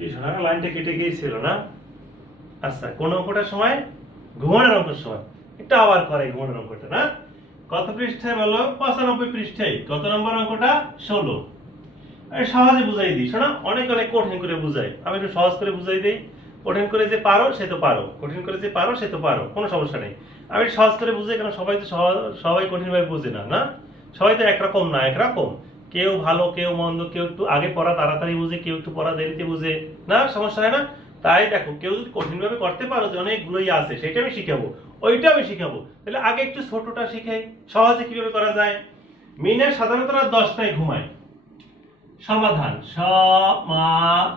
কি শোনা লাইনটা কেটে গিয়েছিল না? আচ্ছা, কোন অঙ্কটার সময়? ঘুমানোর অঙ্কের সময়। এটা আবার করে ঘুমানোর অঙ্কটা না? কত পৃষ্ঠায় বলো? 95 পৃষ্ঠায়। কত নম্বর অঙ্কটা? 16। আমি সহজে বুঝাই দিই, শোনা অনেক অনেক কঠিন করে বুঝাই, আমি একটু সহজ করে বুঝাই দিই। কঠিন করে যে পারো সে তো পারো, কঠিন করে যে পারো সে তো পারো, কোনো সমস্যা নেই। আমি সহজ করে বুঝাই, কারণ সবাই তো সবাই কঠিনভাবে বুঝে না, না? সবাই তো একরকম না, একরকম। কেউ ভালো, কেউ মন্দ, কেউ একটু আগে পড়া তাড়াতাড়ি বুঝে, কেউ একটু পড়া দেরিতে বুঝে, না? সমস্যা হয় না? তাই দেখো, কেউ যদি কঠিনভাবে করতে পারো যে অনেকগুলোই আছে, সেটা আমি শিখাবো, ওইটা আমি শিখাবো। তাহলে আগে একটু ছোটটা শিখাই, সহজে কিভাবে করা যায়। মিনে সাধারণত রাত 10টায় ঘুমায়। সমাধান, সমাধান।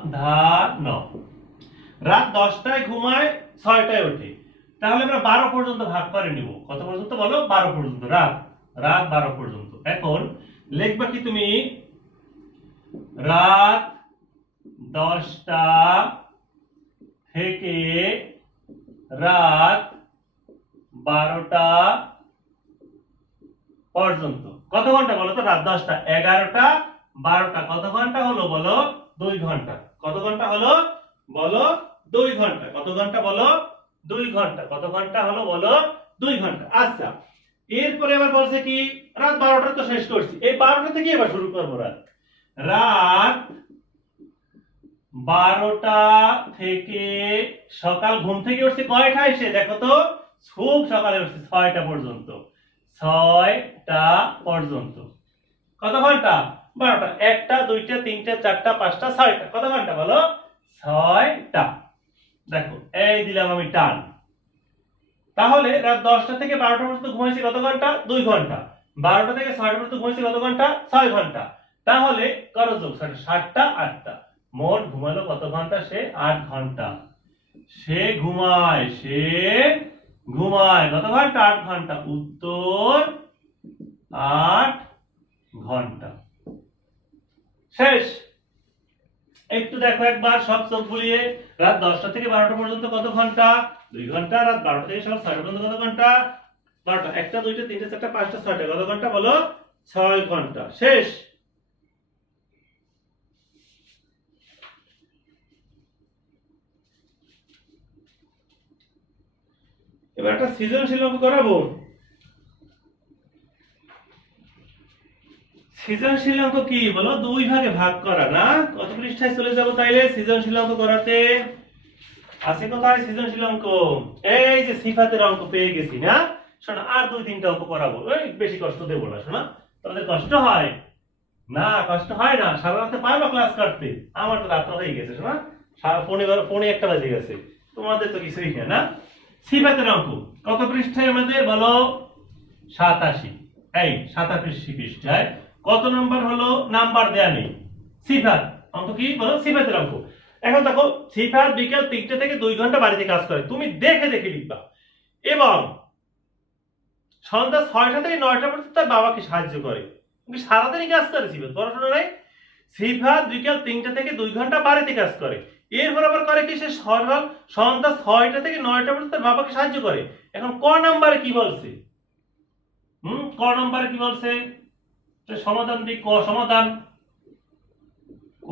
রাত 10টায় ঘুমায়, 6টায় ওঠে। তাহলে আমরা 12 পর্যন্ত ভাগ করে নিব। কত পর্যন্ত বলো? 12 পর্যন্ত। রাত রাত 12 পর্যন্ত। এখন লিখবা কি তুমি? রাত 10টা থেকে রাত 12টা পর্যন্ত। কত ঘন্টা বলো তো? রাত 10টা, 11টা, 12টা, কত ঘন্টা হলো বলো? 2 ঘন্টা। কত ঘন্টা হলো বলো? 2 ঘন্টা। কত ঘন্টা বলো? 2 ঘন্টা। কত ঘন্টা হলো বলো? 2 ঘন্টা। আচ্ছা, এরপরে এবার বলছে কি? রাত 12টা তো শেষ করছি, এই 12টা থেকে এবার শুরু করবো। রাত রাত 12টা থেকে সকাল ঘুম থেকে উঠছে কয়টায় এসে দেখো তো? খুব সকালে উঠছে, 6টা পর্যন্ত। 6টা পর্যন্ত। কত ঘন্টা? 12টা। 1টা, 2টা, 3টা, 4টা, 5টা, 6টা। কত ঘন্টা বলো? 6টা। দেখো, এই দিলাম আমি টান। তাহলে রাত 10টা থেকে 12টা পর্যন্ত ঘুমাইছি কত ঘন্টা? 2 ঘন্টা। 12টা থেকে 6টা পর্যন্ত ঘুমাইছি কত ঘন্টা? 6 ঘন্টা। তাহলে করো যোগ, 7টা 8টা, মোট ঘুমালো কত ঘন্টা? সে 8 ঘন্টা। সে ঘুমায় কত ঘন্টা? 8 ঘন্টা। উত্তর 8 ঘন্টা। শেষ। একটু দেখো একবার, সব চোখ বুলিয়ে। রাত 10টা থেকে 12টা পর্যন্ত কত ঘন্টা? 2 ঘন্টা। রাত 12টা থেকে সকাল 6টা পর্যন্ত কত ঘন্টা? 12টা। 1টা, 2টা, 3টা, 4টা, 5টা, 6টা, কত ঘন্টা বলো? 6 ঘন্টা। শেষ। এবার একটা সৃজনশীল অঙ্ক করাবো। সৃজনশীল অঙ্ক কি বলো? 2 ভাগে ভাগ করা, না? কত পৃষ্ঠায় চলে যাব তাইলে সৃজনশীল অঙ্ক করাতে? আছে কোথায় সৃজনশীল অঙ্ক? এই যে সিফাতের অঙ্ক পেয়ে গেছি, না? শোনো, আর 2-3টা অঙ্ক করাবো, এই বেশি কষ্ট দেবো না। শোনা, তোমাদের কষ্ট হয় না? কষ্ট হয় না? সারা রাতে পারবা ক্লাস করতে? আমার তো রাত হয়ে গেছে, শোনা, পৌনে 1টা বাজে গেছে। তোমাদের তো কিছুই না, না? সিফাতের অঙ্ক কত পৃষ্ঠায় আমাদের বলো? 87। এই 87 পৃষ্ঠায় কত নাম্বার হলো? নাম্বার দেয়া নেই। সিফাত অঙ্ক কি বলো? সিফাতের অঙ্ক। এখন দেখো, সিফাত বিকেল 3টা থেকে 2 ঘন্টা বাড়িতে কাজ করে, তুমি দেখে দেখে লিখবা। এবং সন্ধ্যা 6টা থেকে 9টা পর্যন্ত তার বাবাকে সাহায্য করে। তুমি সারাদিনই কাজ করে সিফাত, পড়াশোনা নাই। সিফাত বিকেল 3টা থেকে 2 ঘন্টা বাড়িতে কাজ করে। এরপর আবার করে কি? সে সন্ধ্যা 6টা থেকে 9টা পর্যন্ত তার বাবাকে সাহায্য করে। এখন ক নাম্বারে কি বলছে? ক নাম্বারে কি বলছে? সমাধান দিই, ক সমাধান। ক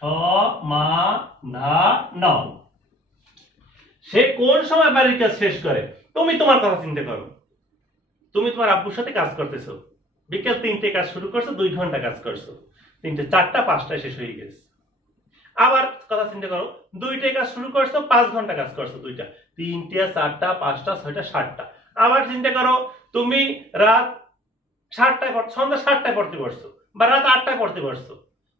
সমাধান। সে কোন সময় বাড়ির কাজ শেষ করে? তুমি তোমার কথা চিন্তা করো। তুমি তোমার আব্বুর সাথে কাজ করতেছো, বিকেল 3টায় কাজ শুরু করছো, 2 ঘন্টা কাজ করছো, 3টে, 4টা, 5টায় শেষ হয়ে গেছে। আবার কথা চিন্তা করো, 2টায় কাজ শুরু করছো, 5 ঘন্টা কাজ করছো, 2টা, 3টে, 4টা, 5টা, 6টা, 7টা। আবার চিন্তা করো, তুমি রাত 7টায় সন্ধ্যা 7টায় পড়তে বসছো, বা রাত 8টায় পড়তে বসছো,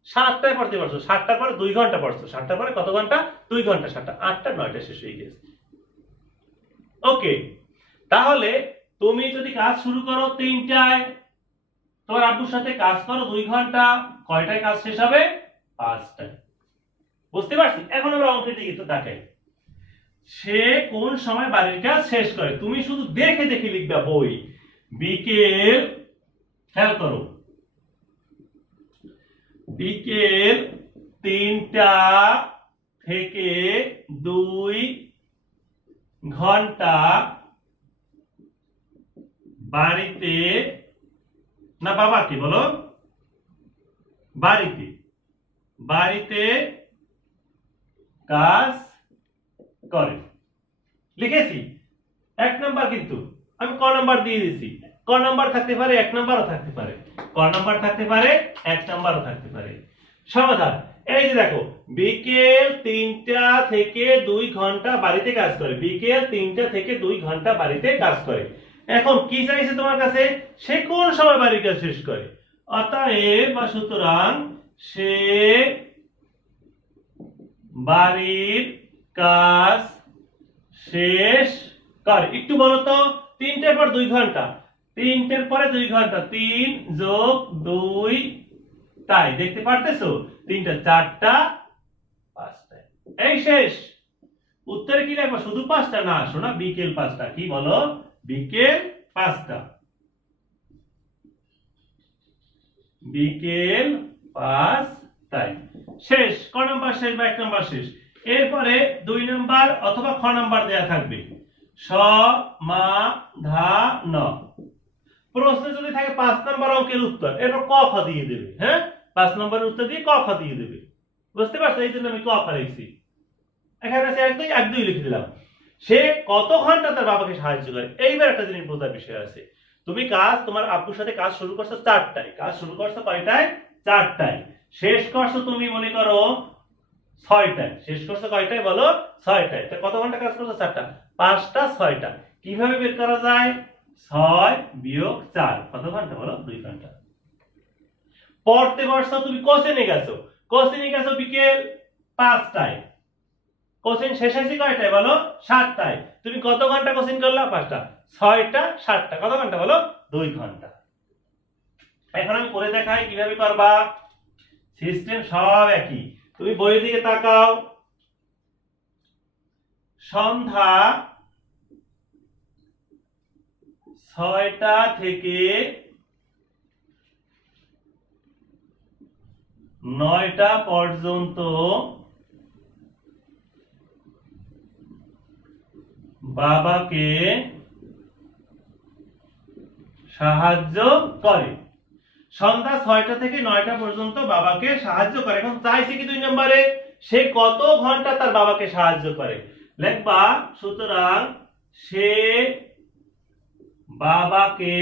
7টায় পড়তে বসছো, 7টার পরে 2 ঘন্টা পড়ছো, 7টার পরে কত ঘন্টা? 2 ঘন্টা। 7টা, 8টা, 9টা শেষ হয়ে গেছে। ওকে, তাহলে তুমি যদি কাজ শুরু করো 3টায়, তোমার আব্বুর সাথে কাজ করো 2 ঘন্টা, কয়টায় কাজ শেষ হবে? 5টায়। বুঝতে পারছি? এখন আমরা অঙ্কের দিকে একটু তাকাই। সে কোন সময় বাড়ির কাজ শেষ করে? তুমি শুধু দেখে দেখে লিখবা বই। বিকেল, খেয়াল করো, বিকেল 3টা থেকে 2 ঘন্টা বাড়িতে, না বাবাকে বলো, বাড়িতে কাজ করে। লিখেছি 1 নাম্বার, কিন্তু আমি ক নাম্বার দিয়ে দিছি। ক নাম্বার থাকতে পারে, 1 নাম্বারও থাকতে পারে, ক নাম্বার থাকতে পারে, 1 নাম্বারও থাকতে পারে। সমাধান এই যে দেখো, বিকেল 3টা থেকে 2 ঘন্টা বাড়িতে কাজ করে। বিকেল 3টা থেকে 2 ঘন্টা বাড়িতে কাজ করে। এখন কি চাইছে তোমার কাছে? সে কোন সময় বাড়ির কাজ শেষ করে। অতএব বা সুতরাং সে বাড়ির কাজ শেষ করে। একটু বলো তো, 3টের পর 2 ঘন্টা, 3টের পরে 2 ঘন্টা, 3 যোগ 2, তাই দেখতে পারতেছো? 3টা 4টা 5টা, এই শেষ। উত্তরে কি লিখবো? শুধু 5টা না, শোনা, বিকেল 5টা। কি বলো? বিকেল 5টা, বিকেল 5টায়। শেষ। ক নাম্বার শেষ বা 1 নাম্বার শেষ? এরপরে 2 নাম্বার অথবা খ নাম্বার দেয়া থাকবে। সমাধান। প্রশ্নে যদি থাকে 5 নাম্বার অঙ্কের উত্তর, এরপর ক খ দিয়ে দেবে। হ্যাঁ, 5 নাম্বারের উত্তর দিয়ে ক খ দিয়ে দেবে। বুঝতে পারছো? এই জন্য আমি ক খ লিখছি। এখানে আছে 1 2, 1 2 লিখে দিলাম। সে কত ঘন্টা তার বাবাকে সাহায্য করে। এইবার একটা জিনিস বোঝার বিষয় আছে। তুমি কাজ, তোমার আব্বুর সাথে কাজ শুরু করছো 4টায়। কাজ শুরু করছো কয়টায়? 4টায়। শেষ করছো তুমি মনে করো 6টায়। শেষ করছো কয়টায় বলো? 6টায়। তা কত ঘন্টা কাজ করছো? 4টা। 5টা 6টা কিভাবে বের করা যায়? 6 বিয়োগ 4 কত ঘন্টা বলো? 2 ঘন্টা। পড়তে বসছো তুমি, কোশ্চেনে গেছো। কোশ্চেনে গেছো বিকেল 5টায়। কোশ্চেন শেষ হয়েছে কয়টায় বলো? 7টায়। তুমি কত ঘন্টা কোশ্চেন করলা? 5টা। 6টা 7টা কত ঘন্টা বলো? 2 ঘন্টা। এখন আমি করে দেখাই কিভাবে করবা। সিস্টেম সব একই। তুমি বইয়ের দিকে তাকাও। সন্ধ্যা 6টা থেকে 9টা পর্যন্ত বাবাকে সাহায্য করে। সন্ধ্যা 6টা থেকে 9টা পর্যন্ত বাবাকে সাহায্য করে। এখন চাইছে কি 2 নম্বরে? সে কত ঘন্টা তার বাবাকে সাহায্য করে। লিখবা, সুতরাং সে বাবাকে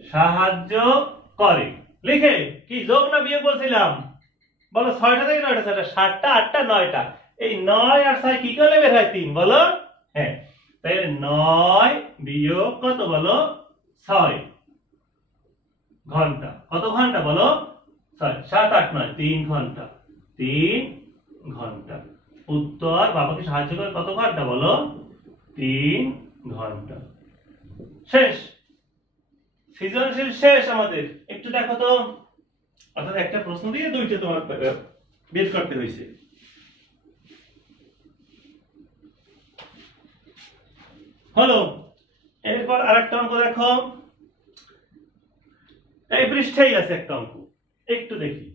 সাহায্য করে। লিখে কি যোগ না বিয়োগ বলছিলাম? বলো 6টা থেকে 9টা, 6টা 7টা 8টা 9টা। এই 9 আর 6 কি করলে বের হয়? 3 বলো। হ্যাঁ, তাহলে 9 বিয়োগ কত বলো? 6 ঘন্টা। কত ঘন্টা বলো? 6 7 8 9 3 ঘন্টা। 3 ঘন্টা। উত্তর, বাবাকে সাহায্য করে কত ঘন্টা বলো? 3 ঘন্টা। শেষ। সৃজনশীল শেষ আমাদের। একটু দেখো তো, অর্থাৎ একটা প্রশ্ন দিয়ে 2টা তোমার বের করতে হয়েছে। হলো। এরপর আরেকটা অঙ্ক দেখো। এই পৃষ্ঠায় আছে একটা অঙ্ক, একটু দেখি।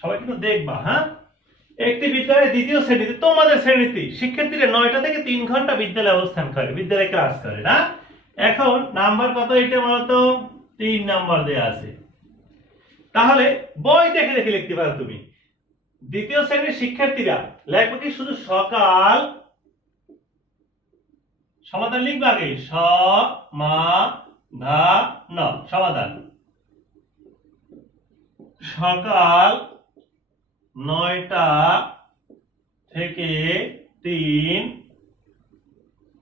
সবাই কিন্তু দেখবা। হ্যাঁ, একটি বিদ্যালয়ের 2য় শ্রেণীতে, তোমাদের শ্রেণীতে শিক্ষার্থীরা 9টা থেকে 3 ঘন্টা বিদ্যালয়ে অবস্থান করে, বিদ্যালয়ে ক্লাস করে না। এখন নাম্বার কত এটা বলতো? 3 নাম্বার দেয়া আছে। তাহলে বই দেখে দেখে লিখতে পারো তুমি। 2য় শ্রেণীর শিক্ষার্থীরা লিখবে কি? শুধু সকাল, সমাধান লিখবে আগে। সমাধান, সমাধান। সকাল 9টা থেকে 3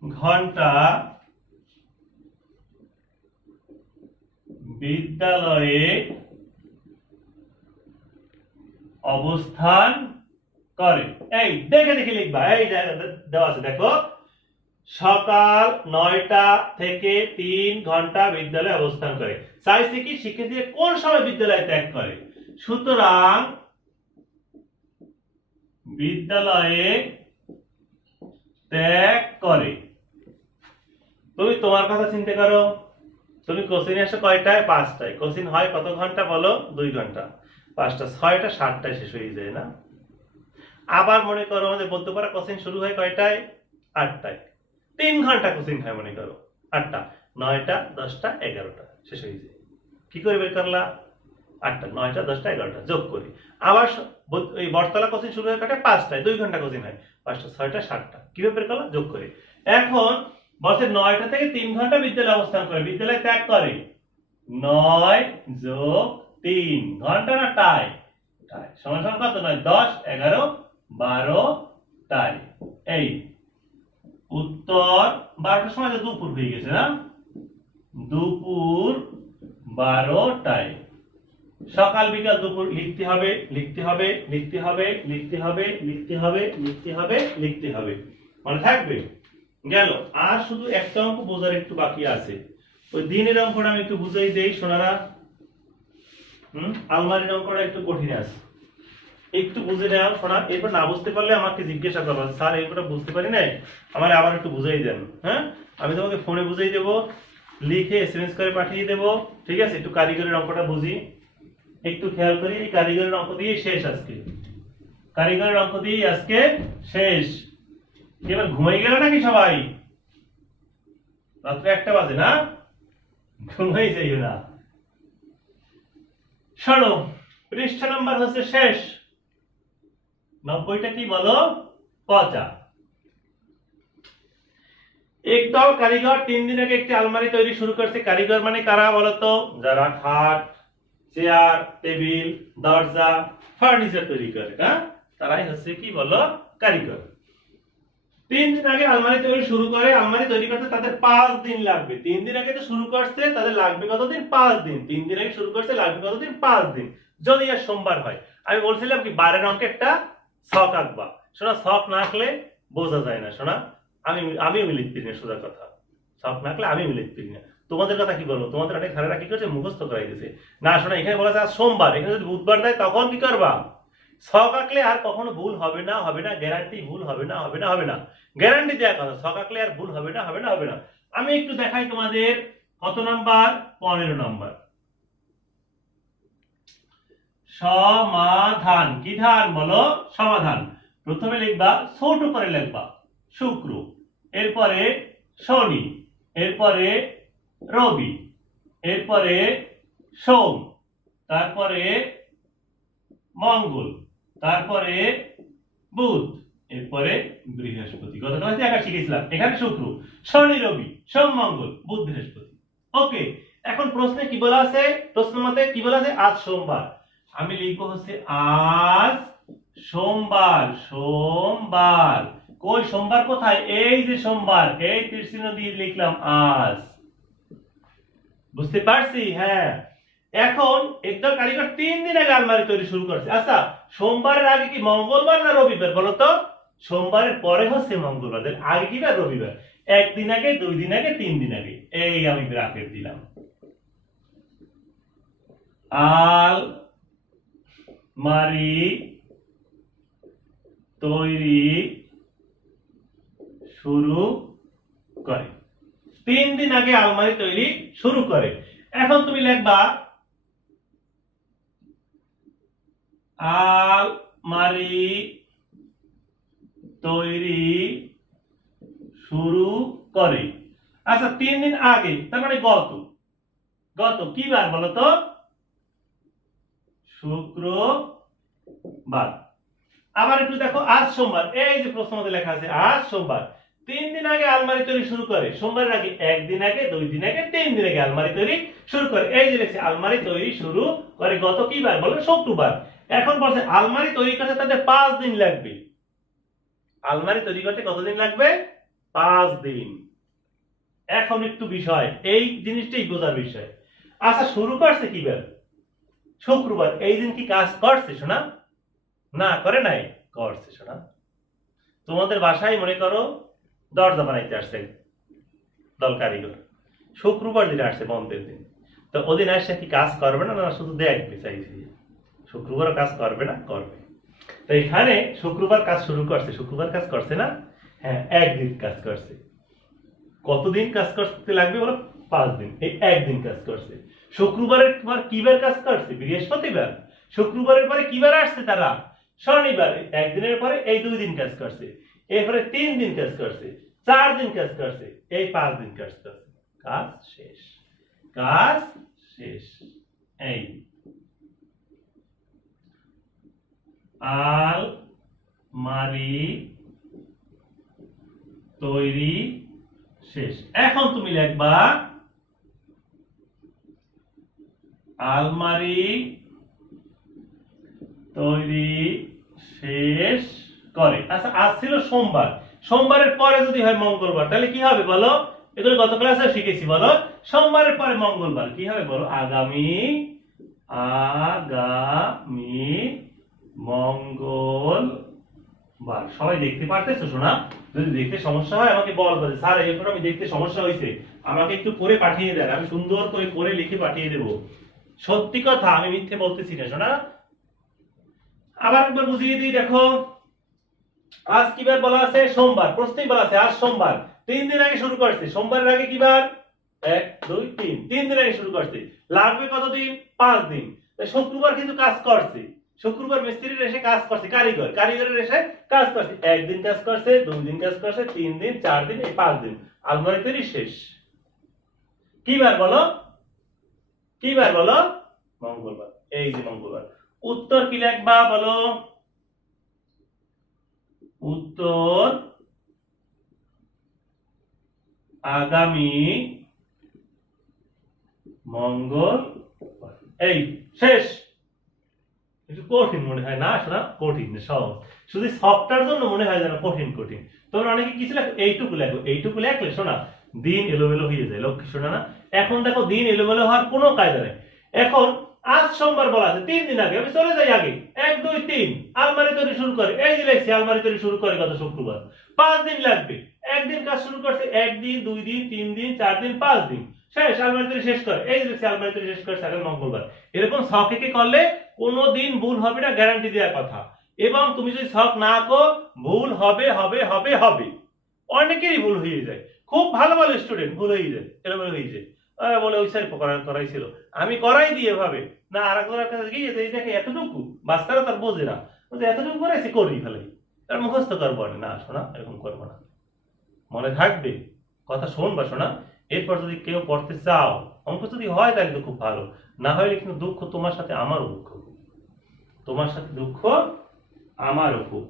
ঘন্টা বিদ্যালয়ে অবস্থান করে। এই দেখে দেখে লিখবা। এই দেওয়া আছে দেখো, সকাল 9টা থেকে 3 ঘন্টা বিদ্যালয়ে অবস্থান করে। চাইছে কি শিক্ষার্থীরা কোন সময় বিদ্যালয় ত্যাগ করে। সুতরাং বিদ্যালয়ে ত্যাগ করে। তুমি তোমার কথা চিন্তা করো। তুমি কোশ্চেনে আসো কয়টায়? 5টায়। কোশ্চেন হয় কত ঘন্টা বলো? 2 ঘন্টা। 5টা 6টা 7টায় শেষ হয়ে যায় না। আবার মনে করো আমাদের বলতে পারো কোশ্চেন শুরু হয় কয়টায়? 8টায়। 3 ঘন্টা কোশ্চেন হয় মনে করো 8টা। 9টা 10টা 11টা শেষ হয়ে যায়। কি করে বের করলা? 8টা 9টা 10টা 11টা যোগ করি। আবার এই বটতলা কোচিং শুরু হয়ে কাটে 5টায়, 2 ঘন্টা কোচিং হয়। 5টা 6টা 7টা কিভাবে বের করলা? যোগ করে। এখন বলছে 9টা থেকে 3 ঘন্টা বিদ্যালয়ে অবস্থান করে, বিদ্যালয় ত্যাগ করে। 9 যোগ 3 ঘন্টা না টাই? টাই সমান সমান কত? 9 10 11 12 টাই। এই উত্তর 12টার সময় তো দুপুর হয়ে গেছে না? দুপুর 12টায়। সকাল বিকাল দুপুর লিখতে হবে, লিখতে হবে, লিখতে হবে, লিখতে হবে, লিখতে হবে, লিখতে হবে, লিখতে হবে। মনে থাকবে? গেল। আর শুধু একটা অঙ্ক বোঝার একটু বাকি আছে। ওই দিনের অঙ্কটা আমি একটু বুঝাই দেই সোনারা। আলমারির অঙ্কটা একটু কঠিন আছে, একটু বুঝে নেওয়া শোনা। এরপর না বুঝতে পারলে আমাকে জিজ্ঞাসা করবা, স্যার এরপরটা বুঝতে পারি নাই, আমার আবার একটু বুঝাই দেন। হ্যাঁ, আমি তোমাকে ফোনে বুঝাই দেবো, লিখে এসএমএস করে পাঠিয়ে দেবো। ঠিক আছে? একটু কারিগরের অঙ্কটা বুঝি, একটু খেয়াল করি। এই কারিগরের অঙ্ক দিয়ে শেষ আজকে, কারিগরের অঙ্ক দিয়ে আজকে শেষ। এবার ঘুমাই গেল নাকি সবাই? রাত্রে 1টা বাজে না? ঘুমাই যাইও না। শোনো, পৃষ্ঠা নাম্বার হচ্ছে শেষ। 90টা কি বলো? পচা। একদল কারিগর 3 দিন আগে একটি আলমারি তৈরি শুরু করছে। কারিগর মানে কারা বলতো? যারা খাট, চেয়ার, টেবিল, দরজা, ফার্নিচার তৈরি করে, হ্যাঁ, তারাই হচ্ছে কি বলো? কারিগর। 3 দিন আগে আলমারি তৈরি শুরু করে। আলমারি তৈরি করতে তাদের 5 দিন লাগবে। 3 দিন আগে তো শুরু করছে, তাদের লাগবে কতদিন? 5 দিন। 3 দিন আগে শুরু করছে, লাগবে কতদিন? 5 দিন। যদি আর সোমবার হয়। আমি বলছিলাম কি বারের অঙ্কে একটা ছক আঁকবা। শোনা, ছক না আঁকলে বোঝা যায় না। শোনা, আমিও লিখতে পারি না, সোজা কথা। ছক না আঁকলে আমিও লিখতে পারি না। তোমাদের কথা কি বলবো? তোমাদের অনেক খারাপ কি করছে? মুখস্থ করাই দিয়েছে। না শোনা, এখানে বলা আছে আজ সোমবার, এখানে যদি বুধবার দেয় তখন কি করবা? ছক আঁকলে আর কখনো ভুল হবে না, হবে না, গ্যারান্টি ভুল হবে না, হবে না, হবে না, গ্যারান্টি দেওয়া কথা। ছক আঁকলে আর ভুল হবে না, হবে না, হবে না। আমি একটু দেখাই তোমাদের কত নাম্বার? 15 নাম্বার। সমাধান। কি ধান বলো? সমাধান। প্রথমে লিখবা, ছোট করে লিখবা শুক্র, এরপরে শনি, এরপরে রবি, এরপরে সোম, তারপরে মঙ্গল, তারপরে বুধ, এরপরে বৃহস্পতি। কথাটা হচ্ছে একা শিখেছিলাম। এখানে শুক্র, শনি, রবি, সোম, মঙ্গল, বুধ, বৃহস্পতি। ওকে, এখন প্রশ্নে কি বলা আছে? প্রশ্ন মতে কি বলা আছে? আজ সোমবার। আমি লিখবো হচ্ছে আজ সোমবার। সোমবার। কই সোমবার কোথায়? এই যে সোমবার, এই তীর চিহ্ন দিয়ে লিখলাম আজ। বুঝতে পারছি? হ্যাঁ। এখন একদল কারিগর 3 দিন আগে আলমারি তৈরি শুরু করছে। আচ্ছা, সোমবারের আগে কি মঙ্গলবার না রবিবার বলো তো? সোমবারের পরে হচ্ছে মঙ্গলবার, আগে কি বার? রবিবার। 1 দিন আগে, 2 দিন আগে, 3 দিন আগে। এই আমি ব্র্যাকেট দিলাম। আলমারি তৈরি শুরু করে। 3 দিন আগে আলমারি তৈরি শুরু করে। এখন তুমি লিখবা আলমারি তৈরি শুরু করে। আচ্ছা, 3 দিন আগে তার মানে গত। গত কি বার বলো তো? শুক্রবার। আবার একটু দেখো, আজ সোমবার। এই যে প্রশ্ন মধ্যে লেখা আছে আজ সোমবার। 3 দিন আগে আলমারি তৈরি শুরু করে। সোমবারের আগে 1 দিন আগে, 2 দিন আগে, 3 দিন আগে আলমারি তৈরি শুরু করে। এই যে লেখছে আলমারি তৈরি শুরু করে গত কি বার বলো? শুক্রবার। এখন বলছে আলমারি তৈরি করতে তাদের 5 দিন লাগবে। আলমারি তৈরি করতে কতদিন লাগবে? 5 দিন। এখন একটু বিষয়, এই জিনিসটাই বোঝার বিষয়। আচ্ছা, শুরু করছে কি বার? শুক্রবার। এই দিন কি কাজ করছে শোনা? না, করে নাই? করছে শোনা। তোমাদের বাসায় মনে করো দরজা বানাইতে আসছে দল কারিগর, শুক্রবার দিন আসছে, বন্ধের দিন। তো ওদিন আসছে কি কাজ করবে না? না, শুধু দেখবে চাইছি। শুক্রবার কাজ করবে না? করবে। তো এখানে শুক্রবার কাজ শুরু করছে। শুক্রবার কাজ করছে না? হ্যাঁ, 1 দিন কাজ করছে। কতদিন কাজ করতে লাগবে বলো? 5 দিন। এই 1 দিন কাজ করছে। শুক্রবারের পর কি বার কাজ করছে? বৃহস্পতিবার। শুক্রবারের পরে কি বার আসছে তারা? শনিবার। 1 দিনের পরে এই 2 দিন কাজ করছে। এরপরে 3 দিন কাজ করছে, 4 দিন কাজ করছে, এই 5 দিন কাজ করছে। কাজ শেষ, কাজ শেষ। এই আলমারি তৈরি শেষ। এখন তুমি লিখবা আলমারি তৈরি শেষ করে। আচ্ছা, আজ ছিল সোমবার, সোমবারের পরে যদি হয় মঙ্গলবার তাহলে কি হবে বলো? এগুলো গত ক্লাসে শিখেছি, বলো সোমবারের পরে মঙ্গলবার কি হবে বলো? আগামী মঙ্গলবার। সবাই দেখতে পারতেছো শোনা? যদি দেখতে সমস্যা হয় আমাকে বলবে, স্যার এরপর আমি দেখতে সমস্যা হয়েছে, আমাকে একটু করে পাঠিয়ে দেন, আমি সুন্দর করে করে লিখে পাঠিয়ে দেবো। সত্যি কথা, আমি মিথ্যে বলতেছি না শোনা। আবার একবার বুঝিয়ে দিই, দেখো আজ কি বার বলা আছে? সোমবার। প্রশ্নেই বলা আছে আজ সোমবার, 3 দিন আগে শুরু করছে। সোমবারের আগে কি বার? 1 2 3, 3 দিন আগে শুরু করছে। লাগবে কতদিন? 5 দিন। শুক্রবার কিন্তু কাজ করছে, শুক্রবার মিস্ত্রির এসে কাজ করছে, কারিগরের এসে কাজ করছে। 1 দিন কাজ করছে, 2 দিন কাজ করছে, 3 দিন, 4 দিন, এই 5 দিন। আলমারি তৈরি শেষ। কি বার বলো? কি বার বলো? মঙ্গলবার। এই যে মঙ্গলবার। উত্তর কি লিখবা বলো? উত্তর আগামী মঙ্গলবার। এই শেষ। একটু কঠিন মনে হয় না? শোনা কঠিন সহজ, শুধু সফটওয়্যার জন্য মনে হয় যেন কঠিন কঠিন। তোমরা অনেকে কিছু লেখো, এইটুকু লেখো, এইটুকু লেখলে শোনা দিন এলোমেলো হয়ে যায়। লক্ষ্য শোনা না? এখন দেখো দিন এলোমেলো হওয়ার কোনো কায়দা নেই। এখন আজ সোমবার বলা আছে, 3 দিন আগে, আমি চলে যাই আগে। 1 2 3 আলমারি তৈরি শুরু করে। এই যে লেখছি আলমারি তৈরি শুরু করে গত শুক্রবার। 5 দিন লাগবে। 1 দিন কাজ শুরু করছে, 1 দিন, 2 দিন, 3 দিন, 4 দিন, 5 দিন, শেষ। আলমারি তৈরি শেষ করে। এই যে লেখছি আলমারি তৈরি শেষ করছে আগামী মঙ্গলবার। এরকম ছকে করলে কোনো দিন ভুল হবে না, গ্যারান্টি দেওয়ার কথা। এবং তুমি যদি ছক না আঁকো, ভুল হবে হবে হবে হবে। অনেকেরই ভুল হয়ে যায়, খুব ভালো ভালো স্টুডেন্ট ভুল হয়ে যায়, এরকম হয়ে যায়। বলে ওই স্যার করাইছিল, আমি করাই দিয়ে ভাবে না। আর একজনের কাছে গিয়ে দেখে এতটুকু, বাচ্চারা তার বোঝে না, এতটুকু করাইছি করি ফেলে, তার মুখস্থ করবো না। শোনা এরকম করবো না, মনে থাকবে কথা, শোনবা শোনা। এরপর যদি কেউ পড়তে চাও, অঙ্ক যদি হয় তাহলে তো খুব ভালো, না হলে কিন্তু দুঃখ তোমার সাথে আমারও দুঃখ, তোমার সাথে দুঃখ আমারও খুব।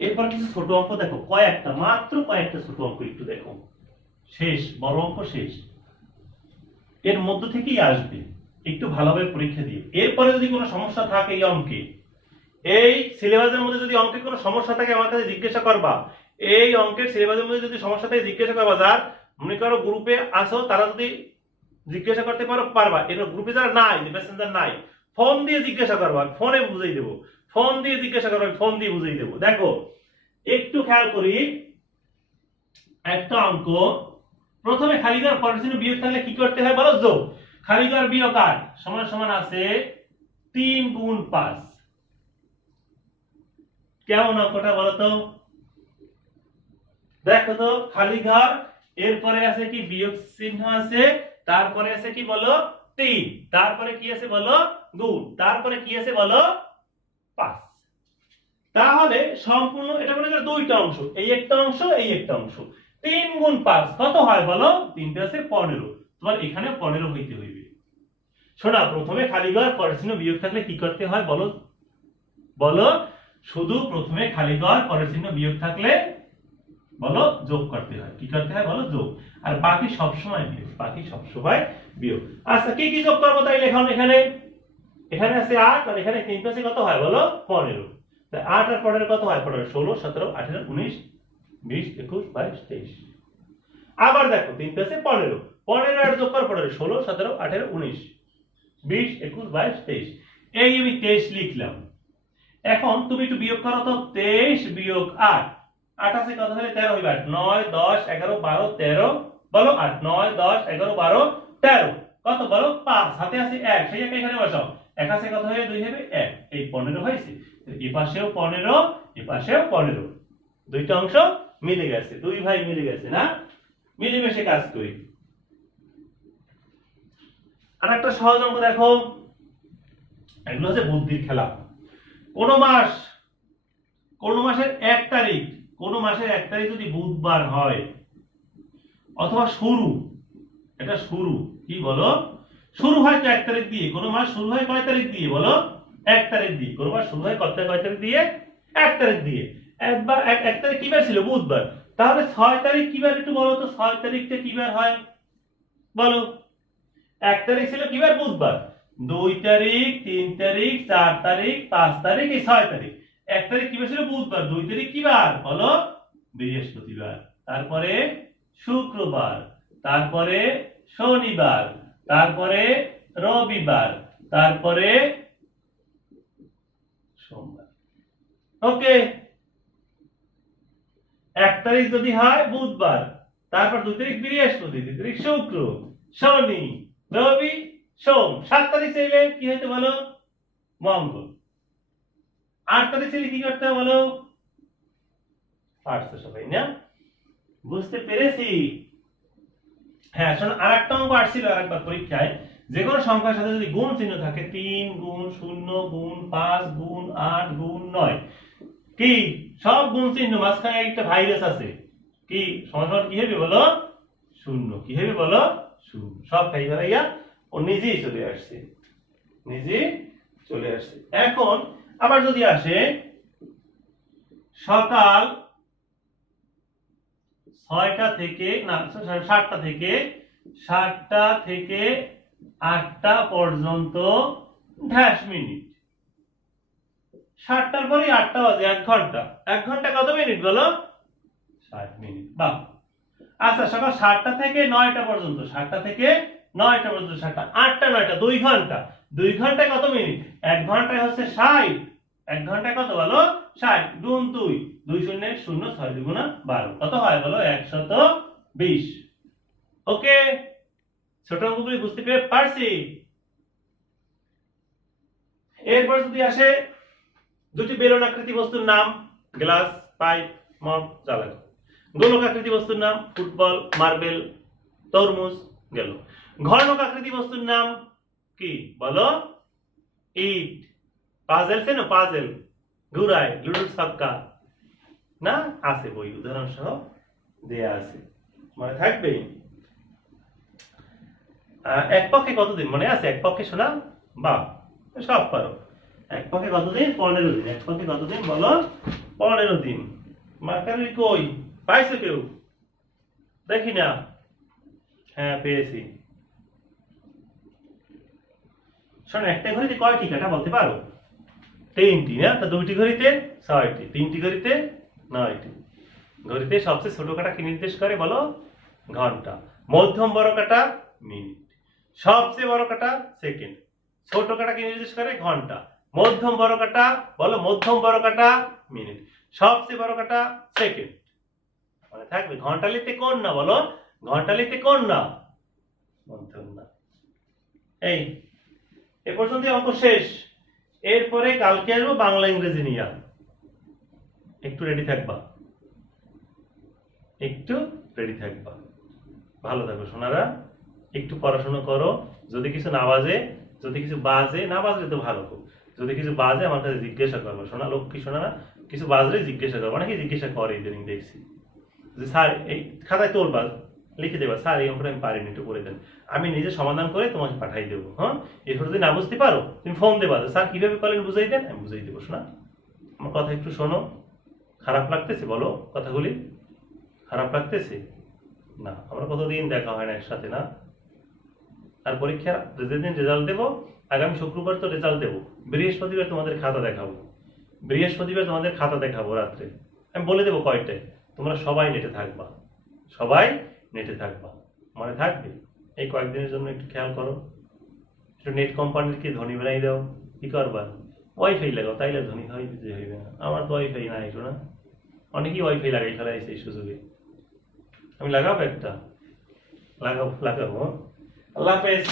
এরপর কিছু ছোট অঙ্ক দেখো, কয়েকটা, মাত্র কয়েকটা ছোট অঙ্ক একটু দেখো, শেষ, বড় অঙ্ক শেষ। এর মধ্য থেকেই আসবে, একটু ভালোভাবে পরীক্ষা দিয়ে। এরপরে যদি কোনো সমস্যা থাকে এই অঙ্কে, এই সিলেবাসের মধ্যে যদি অঙ্কের কোনো সমস্যা থাকে আমার কাছে জিজ্ঞাসা করবা। এই অঙ্কের সিলেবাসের মধ্যে যদি সমস্যা থাকে জিজ্ঞাসা করবা। যার মনে করো গ্রুপে আসো তারা যদি জিজ্ঞাসা করতে পারবা। এর গ্রুপে যারা নাই, মেসেঞ্জার নাই, ফোন দিয়ে জিজ্ঞাসা করবা, ফোনে বুঝিয়ে দেবো। ফোন দিয়ে জিজ্ঞাসা করবা, ফোন দিয়ে বুঝিয়ে দেবো। দেখো একটু খেয়াল করি একটা অঙ্ক। প্রথমে খালিঘর পরের চিহ্ন বিয়োগ থাকলে কি করতে হয় বলো? যোগ। খালিঘর বিয়োগ 8 সমান সমান আছে 3 গুণ 5। কেমন অঙ্কটা বলো তো? দেখো তো, খালিঘর, এরপরে আছে কি বিয়োগ চিহ্ন আছে, তারপরে আছে কি বলো? 3, তারপরে কি আছে বলো? গুণ, তারপরে কি আছে বলো? 5। তাহলে সম্পূর্ণ এটা মনে করো দুইটা অংশ, এই একটা অংশ, এই একটা অংশ। 3 গুণ 5 কত হয় বলো? 3 আছে 15। তোমার এখানে 15 হইতে হইবে। শোনা, প্রথমে খালিঘর পরের চিহ্ন বিয়োগ থাকলে কি করতে হয় বলো? বলো, শুধু প্রথমে খালিঘর পরের চিহ্ন বিয়োগ থাকলে বলো যোগ করতে হয়। কি করতে হয় বলো? যোগ। আর বাকি সব সময় বিয়োগ, বাকি সব সময় বিয়োগ। আচ্ছা কি কি যোগ করব তাইলে? এখন এখানে আছে 8 আর এখানে 3 আছে, কত হয় বলো? 15। 8 আর 15 কত হয়? 15 16 17 18 19 20 21 22 23। আবার দেখো 3 আছে 15, 15 আর যোগ কর 15 16 17 18 19 20 21 22 23। এই আমি 23 লিখলাম। এখন তুমি একটু বিয়োগ করো তো, 23 বিয়োগ 8, 8 আছে কত হলে 13 হইবে। 8 9 10 11 12 13 বলো। 8 9 10 11 12 13 কত বলো? 5। হাতে আছে 1, সেই একা এখানে বসাও। 1 আছে কত হয়ে 2 হবে 1, এই 15 হইছে। এই পাশেও 15, এই পাশেও 15, দুইটা অংশ মিলে গেছে, দুই ভাই মিলে গেছে না? মিলেমিশে কাজ করি। আর একটা সহজ অঙ্ক দেখো, এগুলো হচ্ছে বুদ্ধির খেলা। কোন মাসের 1 তারিখ, কোন মাসের 1 তারিখ যদি বুধবার হয়, অথবা শুরু, এটা শুরু, কি বলো, শুরু হয় তো 1 তারিখ দিয়ে, কোন মাস শুরু হয় কয় তারিখ দিয়ে বলো, 1 তারিখ দিয়ে, কোন মাস শুরু হয় কয় তারিখ দিয়ে, 1 তারিখ দিয়ে। একবার 1 তারিখ কি বার ছিল, বুধবার, তাহলে 6 তারিখ কি বার একটু বলো তো, 6 তারিখটা কি বার হয় বলো। 1 তারিখ ছিল কি বার, বুধবার, 2 তারিখ, 3 তারিখ, 4 তারিখ, 5 তারিখ, এই 6 তারিখ। 1 তারিখ কি বার ছিল, বুধবার, 2 তারিখ কি বার বলো, বৃহস্পতিবার, তারপরে শুক্রবার, তারপরে শনিবার, তারপরে রবিবার, তারপরে সোমবার। ওকে, 1 তারিখ যদি হয় বুধবার, তারপর 2 তারিখ বৃহস্পতি, 2 তারিখ শুক্র, শনি, রবি, সোম। 7 তারিখ চাইলে কি হইতে বলো, মঙ্গল। 8 তারিখ চাইলে কি করতে হবে বলো, পারছো সবাই না, বুঝতে পেরেছি। হ্যাঁ শোনো, আরেকটা অঙ্ক আসছিল আরেকবার পরীক্ষায়, যে কোনো সংখ্যার সাথে যদি গুণ চিহ্ন থাকে, 3 গুণ 0 গুণ 5 গুণ 8 গুণ 9, কি সব গুণ চিহ্ন, মাঝখানে একটা ভাইরাস আছে, কি সমান কি হবে বলো, 0। কি হবে বলো, 0। সব খাই ফেলাইয়া ও নিজেই চলে আসছে, নিজে চলে আসছে। এখন আবার যদি আসে সকাল 6টা থেকে, না 7টা থেকে 8টা পর্যন্ত 20 মিনিট, 7টার পরে 8টা বাজে, 1 ঘন্টা, 1 ঘন্টা কত মিনিট বলো, 60 মিনিট। বাহ। আচ্ছা সকাল 7টা থেকে 9টা পর্যন্ত, 7টা থেকে 9টা পর্যন্ত, 7টা 8টা 9টা, 2 ঘন্টা, 2 ঘন্টায় কত মিনিট, 1 ঘন্টায় হচ্ছে 60, 1 ঘন্টায় কত বলো, 60 গুণ 2, 2 শূন্য 0, 6 দুগুণা 12, কত হয় বলো, 120। ওকে, ছোট অঙ্কগুলি বুঝতে পারছি। এরপর যদি আসে দুটি বেলুন আকৃতি বস্তুর নাম, গ্লাস, পাইপ, মগ, জ্বালানি। গোলক আকৃতি বস্তুর নাম, ফুটবল, মার্বেল, তরমুজ, গেল। ঘর্ণক আকৃতি বস্তুর নাম কি বলো, ইট। পাজেল চেনো, পাজেল, ঘুরায়, লুডো ছক্কা, না আছে বই উদাহরণ সহ দেয়া আছে, মনে থাকবে। এক পক্ষে কতদিন মনে আছে, এক পক্ষে শোনা, বাহ সব পারো। এক পক্ষে কতদিন, 15 দিন। এক পক্ষে কতদিন বলো, 15 দিন। মার্কার কই পাইছো কেউ, দেখি না। হ্যাঁ পেয়েছি। শোনো, একটা ঘড়িতে কয়টি কাঁটা বলতে পারো, 3টি না, তো 2টি ঘড়িতে 6টি, 3টি ঘড়িতে 9টি। ঘড়িতে সবচেয়ে ছোট কাঁটা কি নির্দেশ করে বলো, ঘন্টা। মধ্যম বড় কাঁটা মিনিট, সবচেয়ে বড় কাঁটা সেকেন্ড, ছোট কাঁটা কি নির্দেশ করে, ঘন্টা। মধ্যম বড় কাঁটা বলো, মধ্যম বড় কাঁটা মিনিট, সবচেয়ে বড় কাঁটা সেকেন্ড। মানে থাকবে, ঘন্টালিতে কোন না বলো, ঘন্টালিতে কোন না, মধ্যম না। এই এ পর্যন্ত অঙ্ক শেষ। এরপরে কালকে আসবো বাংলা ইংরেজি নিয়ে, একটু রেডি থাকবা, একটু রেডি থাকবা। ভালো থাকো সোনারা, একটু পড়াশোনা করো। যদি কিছু না বাজে, যদি কিছু বাজে, না বাজলে তো ভালো, যদি কিছু বাজে আমার কাছে জিজ্ঞাসা করবো, শোনা লক্ষ্মী শোনা না, কিছু বাজলে জিজ্ঞাসা করবো, নাকি জিজ্ঞাসা করে ইদানিং দেখছি যে স্যার এই খাতায় তোলবা, লিখে দেবা, স্যার এই অঙ্কটা আমি পারিনি, একটু করে দেন, আমি নিজে সমাধান করে তোমাকে পাঠাই দেবো। হ্যাঁ, এরপর যদি না বুঝতে পারো তুমি ফোন দেবা, স্যার কিভাবে করলেন বুঝাই দেন, আমি বুঝাই দেবো। শোনা আমার কথা একটু শোনো। খারাপ লাগতেছে বলো কথাগুলি, খারাপ লাগতেছে না, আমরা কতদিন দেখা হয় না একসাথে না। আর পরীক্ষা যেদিন রেজাল্ট দেবো, আগামী শুক্রবার তো রেজাল্ট দেবো, বৃহস্পতিবার তোমাদের খাতা দেখাবো, বৃহস্পতিবার তোমাদের খাতা দেখাবো রাত্রে, আমি বলে দেবো কয়টায়। তোমরা সবাই নেটে থাকবা, সবাই নেটে থাকবা, মনে থাকবে। এই কয়েকদিনের জন্য একটু খেয়াল করো, একটু নেট কোম্পানিকে ধনী বানাই দাও। কি করবা, ওয়াইফাই লাগাও, তাইলে ধনী হইবে যে হইবে না। আমার তো ওয়াইফাই নাই, একটু না, অনেকেই ওয়াইফাই লাগাই ফেলাইছে এই সুযোগে, আমি লাগাবো একটা, লাগাবো। আল্লাহ হাফেজ।